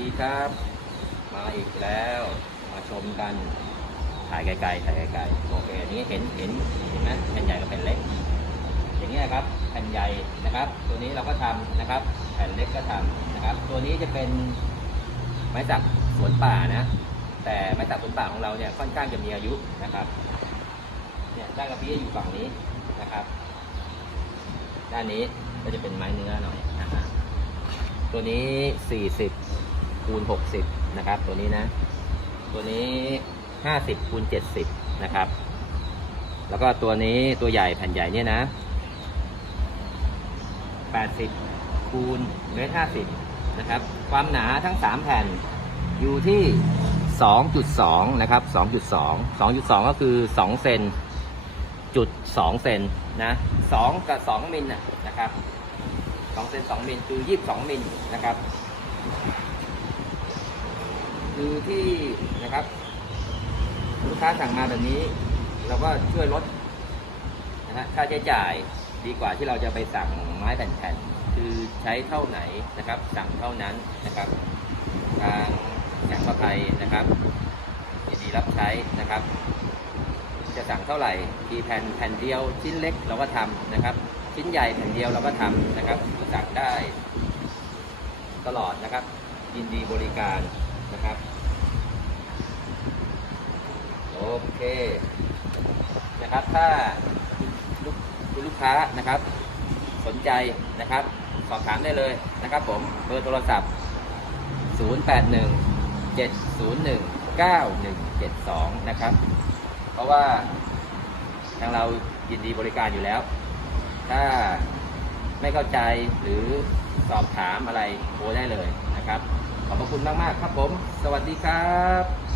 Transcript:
ดีครับ มาอีกแล้ว มาชมกันถ่ายไกลๆถ่ายไกลๆโอเคอันนี้เห็นเห็นเห็นไหมแผ่นใหญ่กับแผ่นเล็ก อย่างนี้ยครับแผ่นใหญ่นะครับ ตัวนี้เราก็ทำนะครับ แผ่นเล็กก็ทำนะครับ ตัวนี้จะเป็นไม้สักสวนป่านะ แต่ไม้สักสวนป่าของเราเนี่ยค่อนข้างจะมีอายุนะครับเนี่ยด้านกระพี้อยู่ฝั่งนี้นะครับ ด้านนี้ก็จะเป็นไม้เนื้อหน่อยนะฮะตัวนี้ 40 คูณ 60 นะครับ ตัวนี้นะ ตัวนี้ 50คูณ70 นะครับ แล้วก็ตัวนี้ตัวใหญ่แผ่นใหญ่เนี่ยนะ 80คูณเมตร50 นะครับ ความหนาทั้ง 3 แผ่นอยู่ที่ 2.2 นะครับ 2.2 2.2 ก็คือ 2 เซนจุด2เซนนะ2กับ2มิลนะนะครับ2เซน2มิลคือ22มิลนะครับ คือที่นะครับลูกค้าสั่งมาแบบนี้ เราก็ช่วยลดนะฮะค่าใช้จ่ายดีกว่าที่เราจะไปสั่งไม้แผ่นๆคือใช้เท่าไหนนะครับ สั่งเท่านั้นนะครับ ทางแสงประภัยนะครับยินดีรับใช้นะครับ จะสั่งเท่าไหร่กี่แผ่นแผ่นเดียวชิ้นเล็กเราก็ทำนะครับ ชิ้นใหญ่แผ่นเดียวเราก็ทำนะครับสั่งได้ ตลอดนะครับ ยินดีบริการ นะครับ โอเคนะครับ ถ้าลูกคุณลูกค้านะครับ สนใจนะครับ สอบถามได้เลยนะครับผมเบอร์โทรศัพท์ 081 701 9172 นะครับ เพราะว่าทางเรายินดีบริการอยู่แล้ว ถ้าไม่เข้าใจหรือสอบถามอะไรโทรได้เลยนะครับ ขอบพระคุณมาก ๆ ครับผม สวัสดีครับ